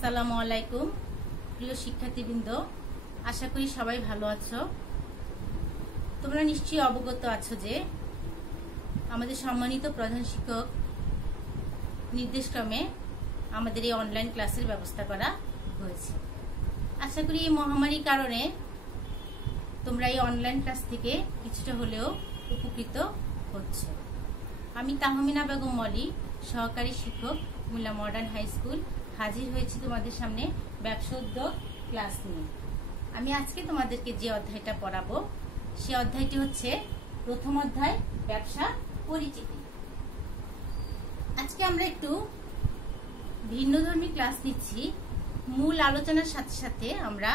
আসসালামু আলাইকুম প্রিয় শিক্ষার্থীবৃন্দ, আশা করি সবাই ভালো আছো। তোমরা নিশ্চয়ই অবগত আছো যে আমাদের সম্মানিত প্রধান শিক্ষক নির্দেশক্রমে আমাদের এই অনলাইন ক্লাসের ব্যবস্থা করা হয়েছে। আশা করি এই মহামারীর কারণে তোমরা এই অনলাইন ক্লাস থেকে কিছুটা হলেও উপকৃত হচ্ছ। আমি তাহমিনা বেগম মলি, সহকারী শিক্ষক, কুমিল্লা মডার্ন হাই স্কুল, হাজির হয়েছি তোমাদের সামনে ব্যবসা উদ্যোগ ক্লাস নিয়ে। আমি আজকে তোমাদেরকে যে অধ্যায়টা পড়াবো সে অধ্যায়টি হচ্ছে প্রথম অধ্যায়, ব্যবসা পরিচিতি। আজকে আমরা একটু ভিন্নধর্মী ক্লাস নিচ্ছি। মূল আলোচনার সাথে সাথে আমরা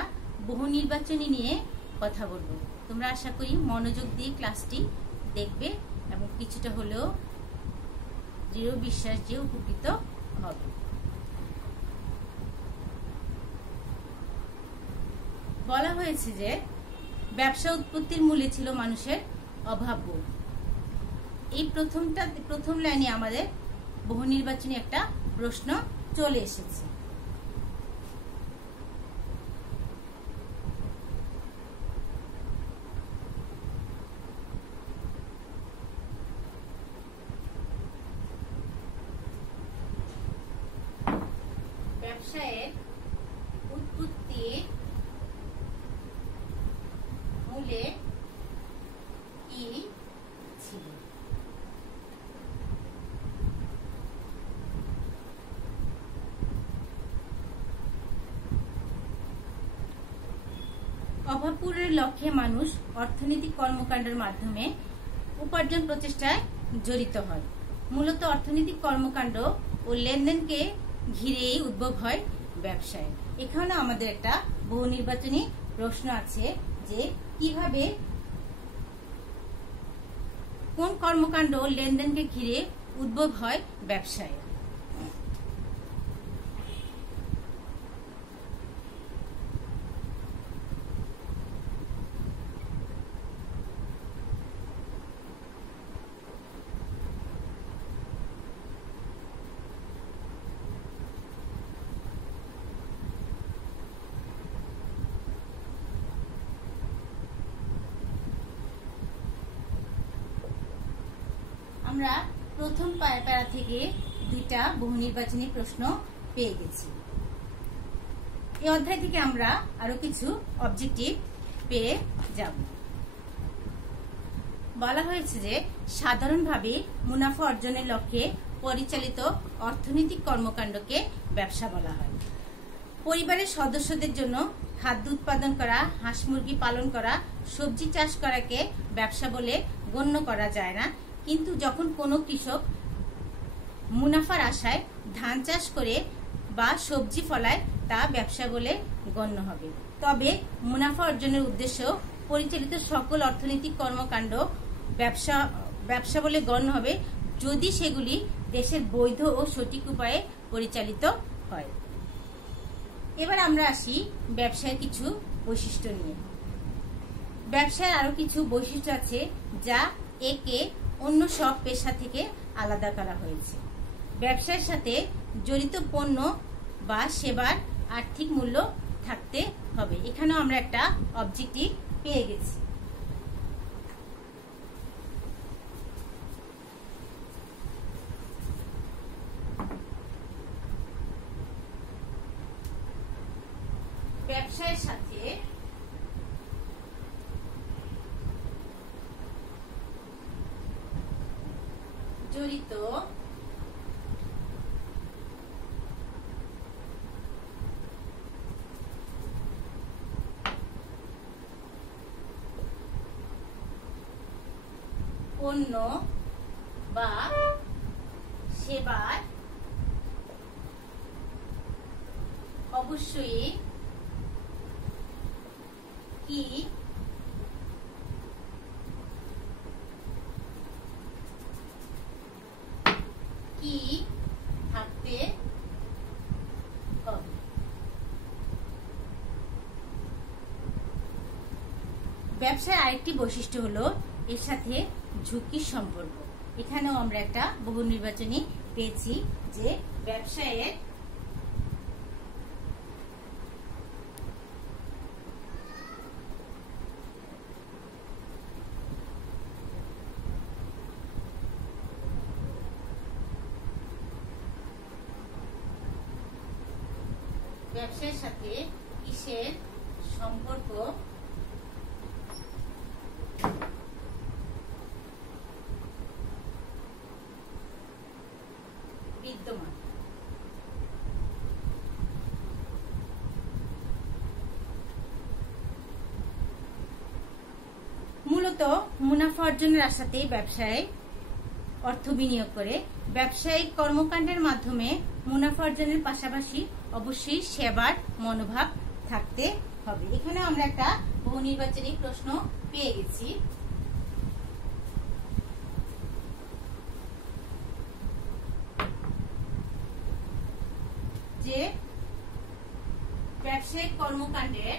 বহু নির্বাচনী নিয়ে কথা বলবো। তোমরা আশা করি মনোযোগ দিয়ে ক্লাসটি দেখবে এবং কিছুটা হলেও দৃঢ় বিশ্বাস যে উপকৃত হবে। বলা হয়েছে যে ব্যবসা উৎপত্তির মূলে ছিল মানুষের অভাববোধ। এই প্রথম লাইনে আমাদের বহু নির্বাচনী একটা প্রশ্ন চলে এসেছে। ব্যবসায়ের উৎপত্তি মূলে কি ছিল? অভাবপূরণের লক্ষ্যে মানুষ অর্থনৈতিক কর্মকাণ্ডের মাধ্যমে উপার্জন প্রচেষ্টায় জড়িত হয়। মূলত অর্থনৈতিক কর্মকাণ্ড ও লেনদেনকে ঘিরেই উদ্ভব হয় ব্যবসায়। এখানে আমাদের একটা বহু নির্বাচনী প্রশ্ন আছে যে কিভাবে কোন কর্মকাণ্ড ও লেনদেনকে ঘিরে উদ্ভব হয় ব্যবসায়। আমরা প্রথম প্যারা থেকে দুইটা বহু নির্বাচনী প্রশ্ন পেয়ে গেছি। এই অধ্যায় থেকে আমরা আরো কিছু অবজেক্টিভ পেয়ে যাব। বলা হয়েছে যে সাধারণভাবে মুনাফা অর্জনের লক্ষ্যে পরিচালিত অর্থনৈতিক কর্মকাণ্ডকে ব্যবসা বলা হয়। পরিবারের সদস্যদের জন্য খাদ্য উৎপাদন করা, হাঁস মুরগি পালন করা, সবজি চাষ করাকে ব্যবসা বলে গণ্য করা যায় না। কিন্তু যখন কোনো কৃষক মুনাফার আশায় ধান চাষ করে বা সবজি ফলায় তা ব্যবসা বলে গণ্য হবে। তবে মুনাফা অর্জনের উদ্দেশ্য পরিচালিত সকল অর্থনৈতিক কর্মকাণ্ড ব্যবসা বলে গণ্য হবে যদি সেগুলি দেশের বৈধ ও সঠিক উপায়ে পরিচালিত হয়। এবার আমরা আসি ব্যবসায়ের কিছু বৈশিষ্ট্য নিয়ে। ব্যবসায়ের আরো কিছু বৈশিষ্ট্য আছে যা একে অন্য সব পেশা থেকে আলাদা করা হয়েছে। ব্যবসার সাথে জড়িত পণ্য বা সেবার আর্থিক মূল্য থাকতে হবে। এখানেও আমরা একটা অবজেক্টিভ পেয়ে গেছি। ব্যবসায়ের সাথে জড়িত পণ্য বা সেবার অবশ্যই কি থাকতে হবে। ব্যবসার আরেকটি বৈশিষ্ট্য হলো এর সাথে ঝুঁকির সম্পর্ক। এখানেও আমরা একটা বহু নির্বাচনী পেয়েছি যে ব্যবসায়ের ব্যবসায়ের সাথে কিসের সম্পর্ক বিদ্যমান? মূলত মুনাফা অর্জনের আশাতেই ব্যবসায় অর্থ বিনিয়োগ করে। ব্যবসায়িক কর্মকাণ্ডের মাধ্যমে মুনাফা অর্জনের পাশাপাশি অবশ্যই সেবার মনোভাব থাকতে হবে। এখানে আমরা একটা বহু নির্বাচনী প্রশ্ন পেয়ে গেছি। যে ব্যবসায়িক কর্মকাণ্ডের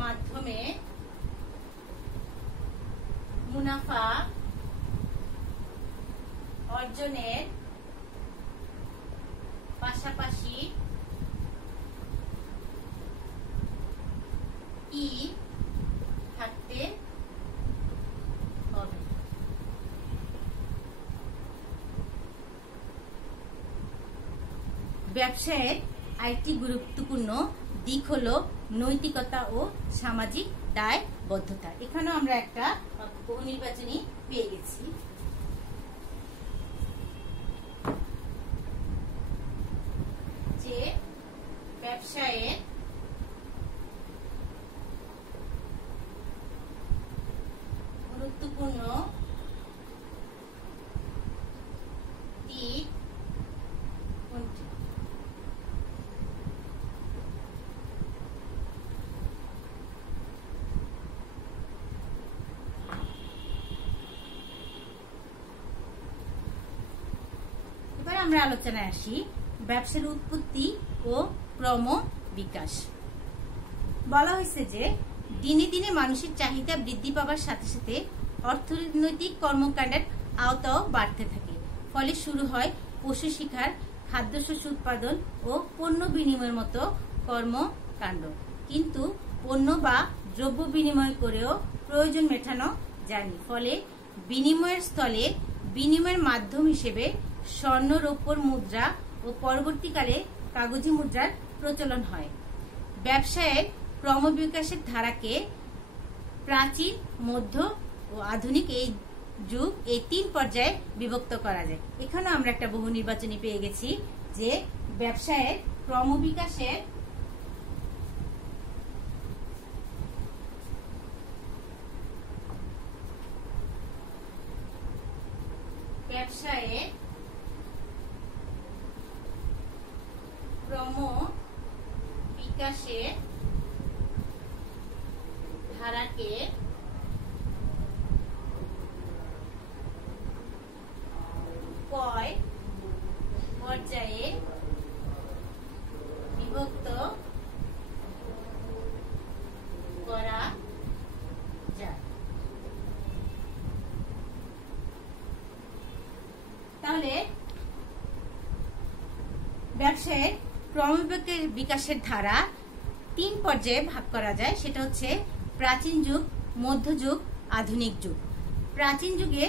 মাধ্যমে মুনাফা অর্জনের পাশাপাশি কি থাকতে হবে? ব্যবসায়ের আরেকটি গুরুত্বপূর্ণ দিক হলো নৈতিকতা ও সামাজিক দায়বদ্ধতা। এখানেও আমরা একটা বহু নির্বাচনী পেয়ে গেছি। যে ব্যবসায়ের গুরুত্বপূর্ণ দিক কোনটি? এবার আমরা আলোচনায় আসি ব্যবসার উৎপত্তি ও ক্রম বিকাশ। বলা হয়েছে যে দিনে দিনে মানুষের চাহিদা বৃদ্ধি পাওয়ার সাথে সাথে অর্থনৈতিক কর্মকাণ্ডের আওতাও বাড়তে থাকে। ফলে শুরু হয় পশু শিকার, খাদ্যশস্য উৎপাদন ও পণ্য বিনিময়ের মতো কর্মকাণ্ড। কিন্তু পণ্য বা দ্রব্য বিনিময় করেও প্রয়োজন মেটানো যায়নি। ফলে বিনিময়ের স্থলে বিনিময়ের মাধ্যম হিসেবে স্বর্ণ, রৌপ্যর মুদ্রা ও পরবর্তীকালে কাগজি মুদ্রার প্রচলন হয়। ব্যবসায়ের ক্রমবিকাশের ধারাকে প্রাচীন, মধ্য ও আধুনিক এই যুগ এই তিন পর্যায়ে বিভক্ত করা যায়। এখানে আমরা একটা বহু নির্বাচনী পেয়ে গেছি যে ব্যবসায়ের ক্রমবিকাশের ধারাকে কয় পর্যায়ে বিভক্ত করা যায়? তাহলে ব্যবসায়ের ক্রমবিকাশের ধারা তিন পর্যায়ে ভাগ করা যায়। সেটা হচ্ছে প্রাচীন যুগ, মধ্যযুগ, আধুনিক যুগ। প্রাচীন যুগে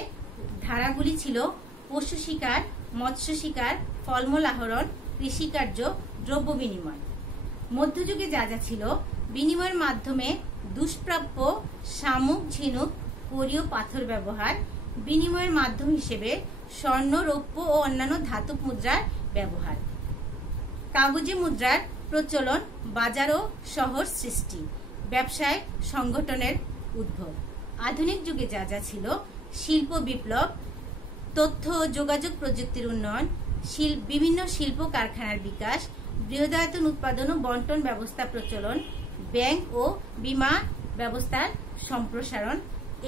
ধারাগুলি ছিল পশু শিকার, মৎস্য শিকার, ফলমূল আহরণ, কৃষিকার্য, দ্রব্য বিনিময়। মধ্যযুগে যা যা ছিল বিনিময়ের মাধ্যমে দুষ্প্রাপ্য শামুক, ঝিনুক, কোরীয় পাথর ব্যবহার, বিনিময়ের মাধ্যম হিসেবে স্বর্ণ, রৌপ্য ও অন্যান্য ধাতব মুদ্রার ব্যবহার, কাগজে মুদ্রার প্রচলন, বাজার ও শহর সৃষ্টি, ব্যবসায় সংগঠনের উদ্ভব। আধুনিক যুগে যা যা ছিল শিল্প বিপ্লব, তথ্য ও যোগাযোগ প্রযুক্তির উন্নয়ন, বিভিন্ন শিল্প কারখানার বিকাশ, বৃহদায়তন উৎপাদন ও বন্টন ব্যবস্থা প্রচলন, ব্যাংক ও বীমা ব্যবস্থার সম্প্রসারণ,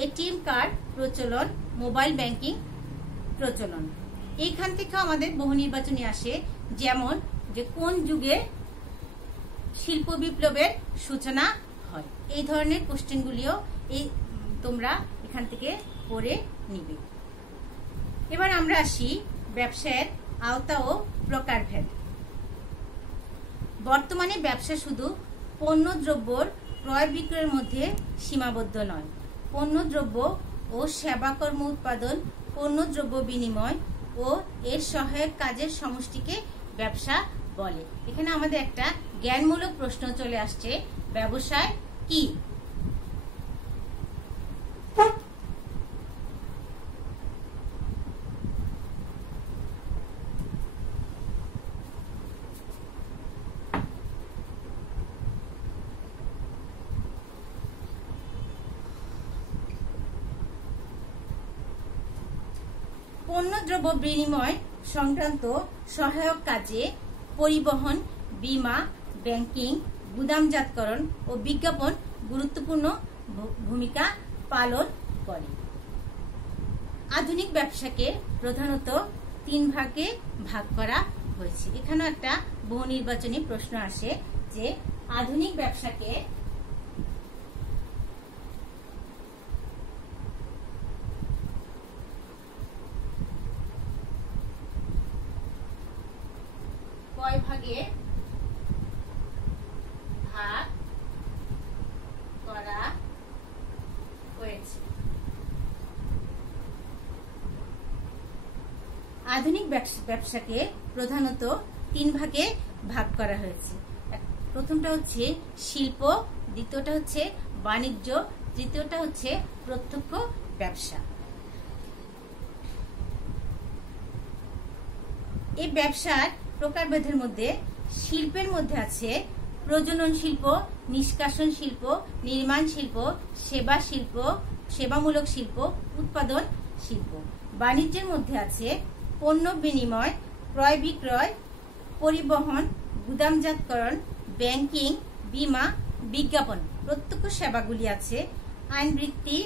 এটিএম কার্ড প্রচলন, মোবাইল ব্যাংকিং প্রচলন। এইখান থেকে আমাদের বহু নির্বাচনী আসে, যেমন যে কোন যুগে শিল্প বিপ্লবের সূচনা হয়। এই ধরনের কোশ্চেনগুলিও তোমরা এখান থেকে পড়ে নিবে। এবার আমরা আসি ব্যবসায়ের আওতা ও প্রকারভেদ। বর্তমানে ব্যবসা শুধু পণ্য দ্রব্যর ক্রয় বিক্রয়ের মধ্যে সীমাবদ্ধ নয়, পণ্যদ্রব্য ও সেবাকর্ম উৎপাদন, পণ্যদ্রব্য বিনিময় ও এর সহায়ক কাজের সমষ্টিকে ব্যবসা বলে। এখানে আমাদের একটা জ্ঞানমূলক প্রশ্ন চলে আসছে, ব্যবসায় কি? পণ্যদ্রব্য বিনিময় সংক্রান্ত সহায়ক কাজে পরিবহন, বীমা, ব্যাংকিং, গুদামজাতকরণ ও বিজ্ঞাপন গুরুত্বপূর্ণ ভূমিকা পালন করে। আধুনিক ব্যবসাকে প্রধানত 3 ভাগে ভাগ করা হয়েছে। এখানেও একটা বহু নির্বাচনী প্রশ্ন আসে যে আধুনিক ব্যবসাকে কয় ভাগে ভাগ করা হয়েছে? আধুনিক ব্যবসাকে প্রধানত 3 ভাগে ভাগ করা হয়েছে। প্রথমটা হচ্ছে শিল্প, দ্বিতীয়টা হচ্ছে বাণিজ্য, তৃতীয়টা হচ্ছে প্রত্যক্ষ ব্যবসা। এই ব্যবসার প্রকারভেদের মধ্যে শিল্পের মধ্যে আছে প্রজনন শিল্প, নিষ্কাশন শিল্প, নির্মাণ শিল্প, সেবা শিল্প, সেবামূলক শিল্প, উৎপাদন শিল্প। বাণিজ্যের মধ্যে আছে পণ্য বিনিময়, ক্রয় বিক্রয়, পরিবহন, গুদামজাতকরণ, ব্যাংকিং, বীমা, বিজ্ঞাপন। প্রত্যক্ষ সেবাগুলি আছে আইন বৃত্তি,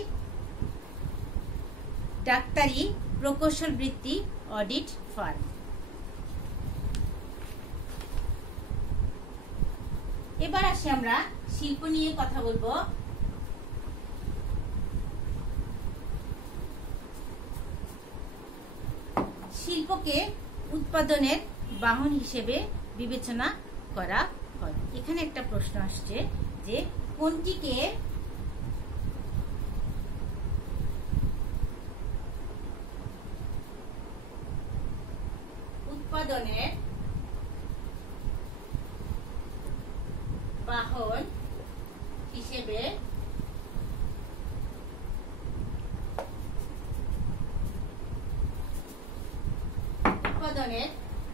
ডাক্তারি, প্রকৌশল বৃত্তি, অডিট ফার্ম। এবার আসি আমরা শিল্প নিয়ে কথা বলবো। শিল্পকে উৎপাদনের বাহন হিসেবে বিবেচনা করা হয়। এখানে একটা প্রশ্ন আসছে যে কোনটিকে উৎপাদনের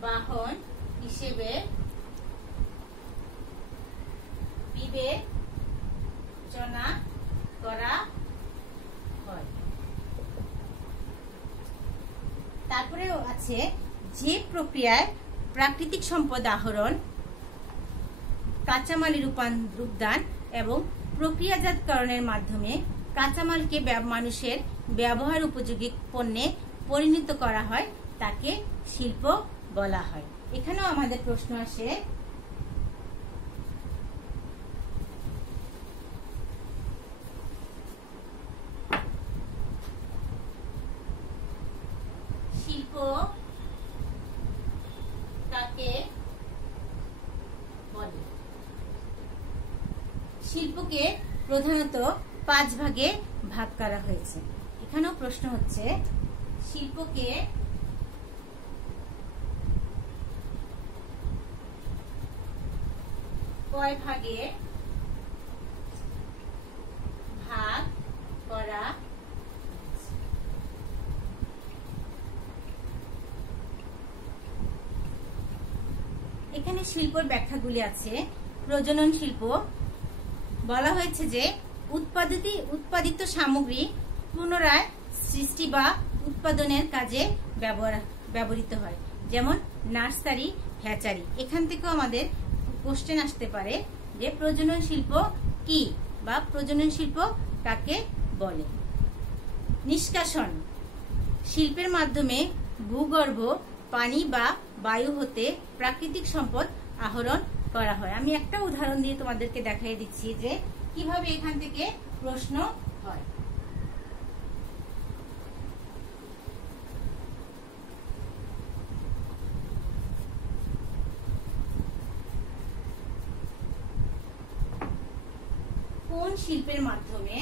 বাহন হিসেবে বিবেচনা করা হয়। তারপরেও আছে যে প্রক্রিয়ায় প্রাকৃতিক সম্পদ আহরণ, কাঁচামালের রূপদান এবং প্রক্রিয়াজাতকরণের মাধ্যমে কাঁচামালকে মানুষের ব্যবহার উপযোগী পণ্যে পরিণত করা হয় তাকে শিল্প বলা হয়। এখানেও আমাদের প্রশ্ন আসে শিল্প কাকে বলে? শিল্পকে প্রধানত 5 ভাগে ভাগ করা হয়েছে। এখানেও প্রশ্ন হচ্ছে শিল্পকে কয় ভাগে ভাগ করা? এখানে শিল্পের ব্যাখ্যাগুলি আছে। প্রজনন শিল্প বলা হয়েছে যে উৎপাদিত সামগ্রী পুনরায় সৃষ্টি বা উৎপাদনের কাজে ব্যবহৃত হয়, যেমন নার্সারি, হ্যাচারি। এখান থেকেও আমাদের কোশ্চেন আসতে পারে যে প্রজনন শিল্প কি বা প্রজনন শিল্প কাকে বলে। নিষ্কাশন শিল্পের মাধ্যমে ভূগর্ভ, পানি বা বায়ু হতে প্রাকৃতিক সম্পদ আহরণ করা হয়। আমি একটা উদাহরণ দিয়ে তোমাদেরকে দেখাই দিচ্ছি যে কিভাবে এখান থেকে প্রশ্ন হয়। কোন শিল্পের মাধ্যমে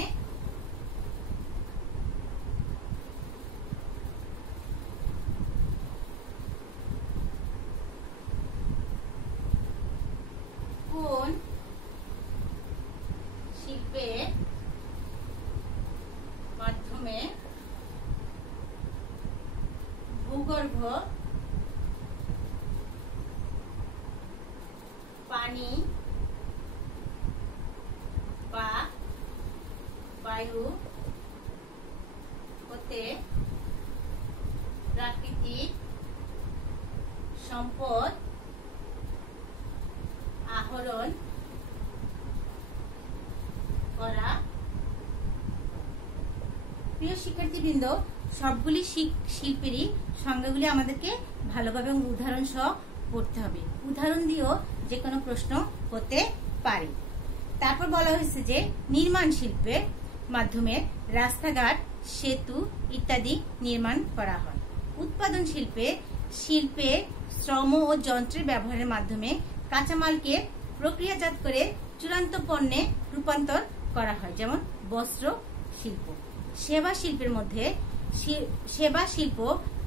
বায়ু হতে প্রাকৃতিক সম্পদ আহরণ করা। প্রিয় শিক্ষার্থীবৃন্দ, সবগুলি শিল্পেরই সংজ্ঞাগুলি আমাদেরকে ভালোভাবে উদাহরণ সহ পড়তে হবে। উদাহরণ দিয়েও যে কোনো প্রশ্ন হতে পারে। তারপর বলা হয়েছে যে নির্মাণ শিল্পের মাধ্যমে রাস্তাঘাট, সেতু ইত্যাদি নির্মাণ করা হয়। উৎপাদন শিল্পে শ্রম ও যন্ত্রের ব্যবহারের মাধ্যমে কাঁচামালকে প্রক্রিয়াজাত করে চূড়ান্ত পণ্যে রূপান্তর করা হয়, যেমন বস্ত্র শিল্প। সেবা শিল্পের মধ্যে সেবা শিল্প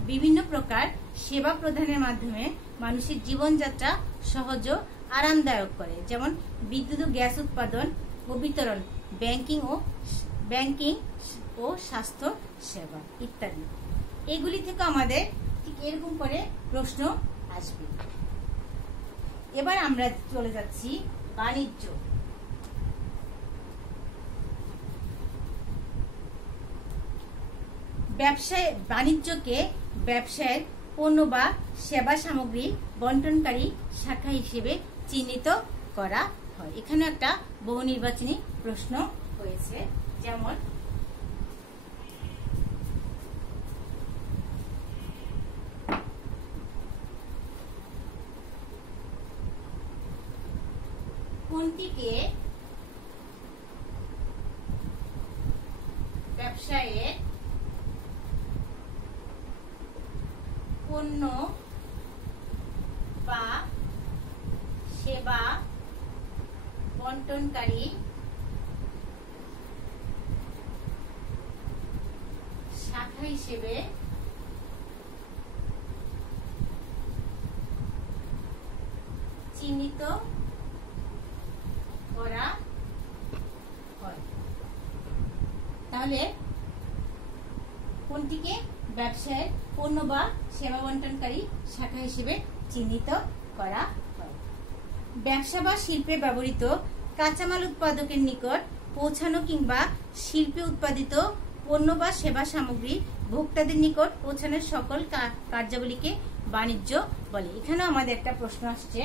বিভিন্ন প্রকার সেবা প্রদানের মাধ্যমে মানুষের জীবনযাত্রা সহজ ও আরামদায়ক করে, যেমন বিদ্যুৎ ও গ্যাস উৎপাদন ও বিতরণ, ব্যাংকিং ও স্বাস্থ্য সেবা ইত্যাদি। এগুলি থেকে আমাদের ঠিক এরকম করে প্রশ্ন আসবে। এবার আমরা চলে যাচ্ছি বাণিজ্য। বাণিজ্যকে ব্যবসায়ের পণ্য বা সেবা সামগ্রী বন্টনকারী শাখা হিসেবে চিহ্নিত করা হয়। এখানে একটা বহু নির্বাচনী প্রশ্ন হয়েছে, যেমন কোনটিকে ব্যবসায়ের পণ্য বা সেবা বন্টনকারী শাখা হিসেবে চিহ্নিত করা হয়। তাহলে কোনটিকে ব্যবসায়ের পণ্য বা সেবা বন্টনকারী শাখা হিসেবে চিহ্নিত করা হয়? ব্যবসা বা শিল্পে ব্যবহৃত কাঁচামাল উৎপাদকের নিকট পৌঁছানো কিংবা শিল্পে উৎপাদিত পণ্য বা সেবা সামগ্রী ভোক্তাদের নিকট পৌঁছানোর সকল কার্যাবলীকে বাণিজ্য বলে। এখানেও আমাদের একটা প্রশ্ন আসছে,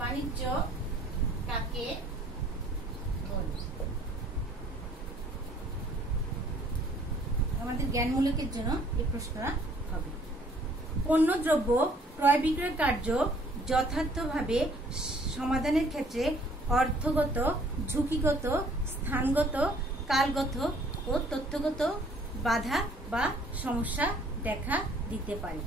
বাণিজ্য কাকে বলে? আমাদের জ্ঞানমূলকের জন্য এই প্রশ্নটা হবে। পণ্য দ্রব্য ক্রয় বিক্রয় কার্য যথার্থভাবে সমাধানের ক্ষেত্রে অর্থগত, ঝুঁকিগত, স্থানগত, কালগত ও তথ্যগত বাধা বা সমস্যা দেখা দিতে পারে।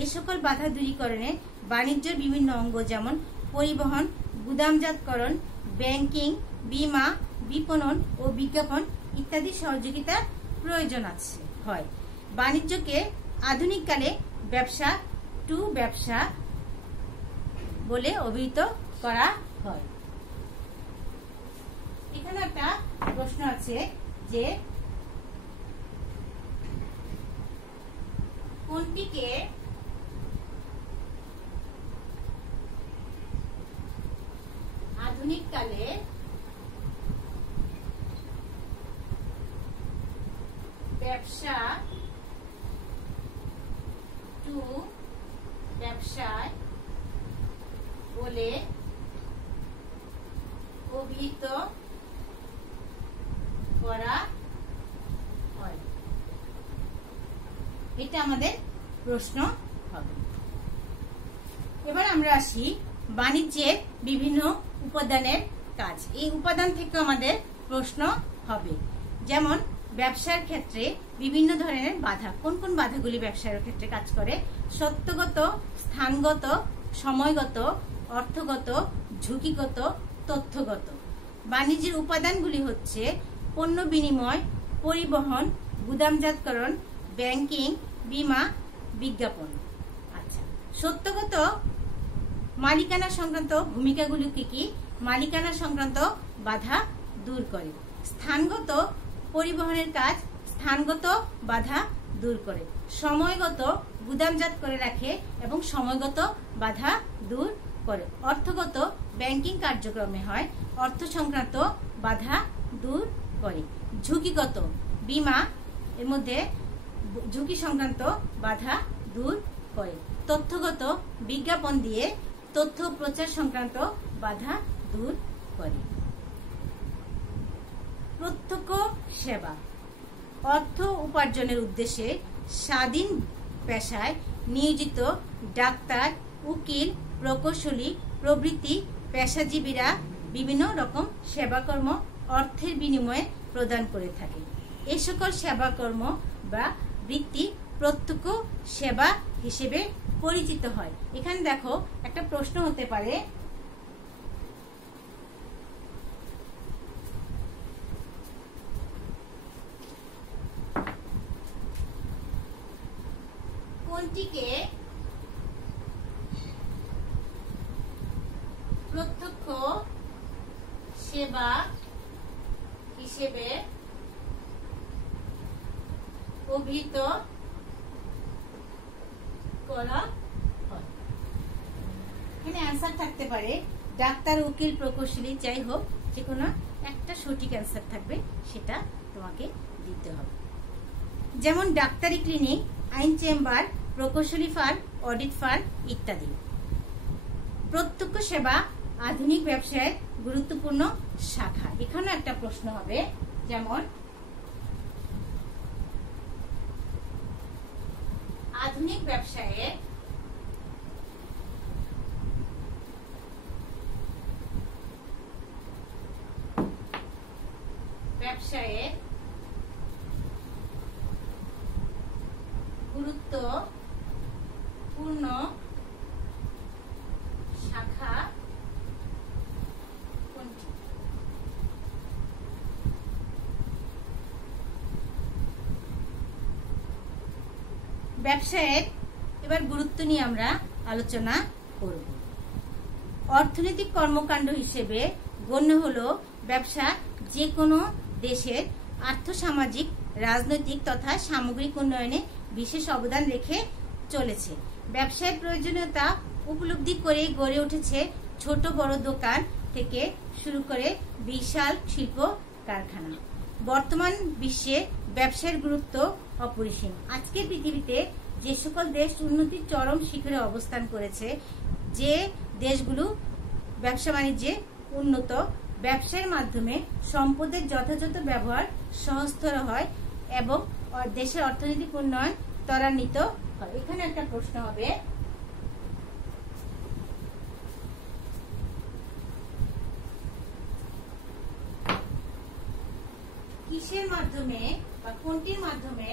এই সকল বাধা দূরীকরণে বাণিজ্যের বিভিন্ন অঙ্গ যেমন পরিবহন, গুদামজাতকরণ, ব্যাংকিং, বীমা, বিপণন ও বিজ্ঞাপন ইত্যাদি সহযোগিতার প্রয়োজন হয়। বাণিজ্যকে আধুনিককালে ব্যবসা টু ব্যবসা বলে অভিহিত করা হয়। এখানে একটা প্রশ্ন আছে যে কোনটিকে আধুনিককালে ব্যবসা টু ব্যবসায় বলে অভিহিত করা হয়? এটা আমাদের প্রশ্ন হবে। এবার আমরা আসি বাণিজ্যের বিভিন্ন উপাদানের কাজ। এই উপাদান থেকে আমাদের প্রশ্ন হবে, যেমন ব্যবসার ক্ষেত্রে বিভিন্ন ধরনের বাধা। কোন কোন বাধাগুলি ব্যবসার ক্ষেত্রে কাজ করে? সত্যগত, স্থানগত, সময়গত, অর্থগত, ঝুঁকিগত, তথ্যগত। বাণিজ্যের উপাদানগুলি হচ্ছে পণ্য বিনিময়, পরিবহন, গুদামজাতকরণ, ব্যাংকিং, বীমা, বিজ্ঞাপন। আচ্ছা, সত্যগত মালিকানা সংক্রান্ত ভূমিকাগুলি কি? মালিকানা সংক্রান্ত বাধা দূর করে। স্থানগত পরিবহনের কাজ স্থানগত বাধা দূর করে, সময়গত গুদামজাত করে রাখে এবং সময়গত বাধা দূর করে, অর্থগত ব্যাংকিং কার্যক্রমে হয়, অর্থ সংক্রান্ত বাধা দূর করে, ঝুঁকিগত বীমা এর মধ্যে ঝুঁকি সংক্রান্ত বাধা দূর করে, তথ্যগত বিজ্ঞাপন দিয়ে তথ্য প্রচার সংক্রান্ত বাধা দূর করে। প্রত্যক্ষ সেবা অর্থ উপার্জনের উদ্দেশ্যে স্বাধীন পেশায় নিয়োজিত ডাক্তার, উকিল, প্রকৌশলী প্রভৃতি পেশাজীবীরা বিভিন্ন রকম সেবাকর্ম অর্থের বিনিময়ে প্রদান করে থাকে। এই সকল সেবাকর্ম বা বৃত্তি প্রত্যক্ষ সেবা হিসেবে পরিচিত হয়। এখানে দেখো একটা প্রশ্ন হতে পারে, কোনটিকে প্রত্যক্ষ সেবা হিসেবে অভিহিত করা হয়? এখানে অ্যান্সার থাকতে পারে ডাক্তার, উকিল, প্রকৌশলী, যাই হোক যে কোনো একটা সঠিক অ্যান্সার থাকবে, সেটা তোমাকে দিতে হবে। যেমন ডাক্তারি ক্লিনিক, আইন চেম্বার, প্রকৌশলী ফার্ম, অডিট ফার্ম ইত্যাদি। প্রত্যক্ষ সেবা আধুনিক ব্যবসায়ের গুরুত্বপূর্ণ শাখা। এখানে একটা প্রশ্ন হবে, যেমন আধুনিক ব্যবসায়ে গুরুত্বপূর্ণ শাখা কোনটি? ব্যবসায়ের এবার গুরুত্ব নিয়ে আমরা আলোচনা করব। অর্থনৈতিক কর্মকাণ্ড হিসেবে গণ্য হলো ব্যবসা যে কোনো দেশের আর্থসামাজিক, রাজনৈতিক তথা সামগ্রিক উন্নয়নে বিশেষ অবদান রেখে চলেছে। ব্যবসায়ের প্রয়োজনীয়তা উপলব্ধি করে গড়ে উঠেছে ছোট বড় দোকান থেকে শুরু করে বিশাল শিল্প কারখানা। বর্তমান বিশ্বে ব্যবসায়ের গুরুত্ব অপরিসীম। আজকের পৃথিবীতে যে সকল দেশ উন্নতির চরম শিখরে অবস্থান করেছে, যে দেশগুলো ব্যবসা বাণিজ্যে উন্নত, ব্যবসায়ের মাধ্যমে সম্পদের যথাযথ ব্যবহার সহজতর হয় এবং দেশের অর্থনৈতিক উন্নয়ন ত্বরান্বিত হয়। এখানে একটা প্রশ্ন হবে, কিসের মাধ্যমে বা কোনটির মাধ্যমে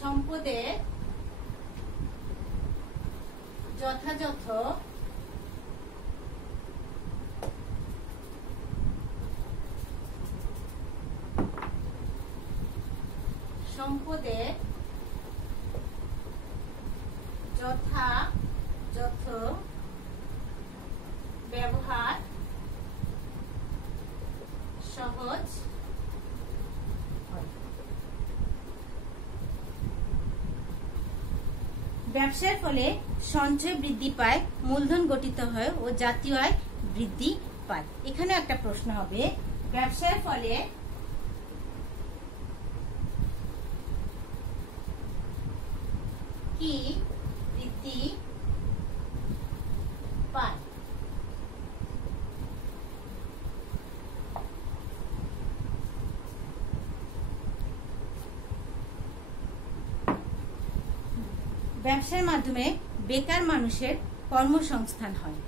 সম্পদের যথাযথ ব্যবহার সহজ হয়। ব্যবসার ফলে সঞ্চয় বৃদ্ধি পায়, মূলধন গঠিত হয় ও জাতীয় আয় বৃদ্ধি পায়। এখানে একটা প্রশ্ন হবে, ব্যবসার ফলে কি বৃদ্ধি পায়? ব্যবসার মাধ্যমে বেকার মানুষের কর্মসংস্থান হয়,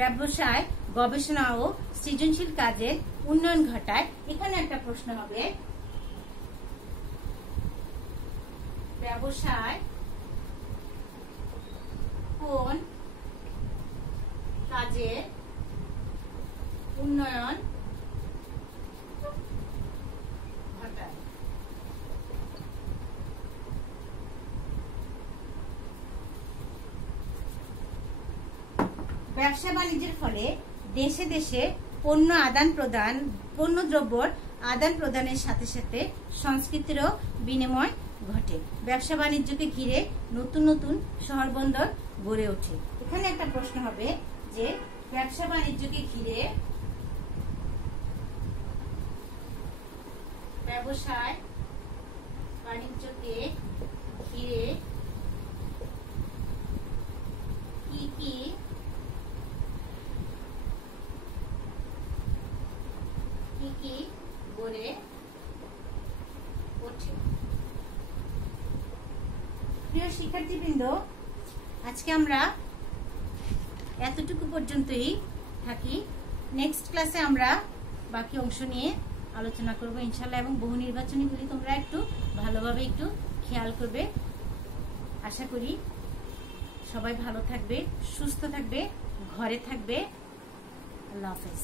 ব্যবসায় গবেষণা ও সৃজনশীল কাজের উন্নয়ন ঘটায়। এখানে একটা প্রশ্ন হবে, ব্যবসায় কোন কাজের উন্নয়ন ঘটায়? ব্যবসা বাণিজ্যের ফলে দেশে দেশে পণ্যদ্রব্যর আদান প্রদানের সাথে সাথে সংস্কৃতিরও বিনিময় ঘটে। ব্যবসা বাণিজ্যকে ঘিরে নতুন নতুন শহর বন্দর গড়ে ওঠে। এখানে একটা প্রশ্ন হবে যে ব্যবসা বাণিজ্যকে ঘিরে ব্যবসায় বাণিজ্যকে ঘিরে কি কি গড়ে ওঠে। প্রিয় শিক্ষার্থীবৃন্দ, আজকে আমরা এতটুকু পর্যন্তই থাকি। নেক্সট ক্লাসে আমরা বাকি অংশ নিয়ে আলোচনা করব ইনশাআল্লাহ, এবং বহু নির্বাচনীগুলি তোমরা একটু ভালোভাবে একটু খেয়াল করবে। আশা করি সবাই ভালো থাকবে, সুস্থ থাকবে, ঘরে থাকবে। আল্লাহ হাফেজ।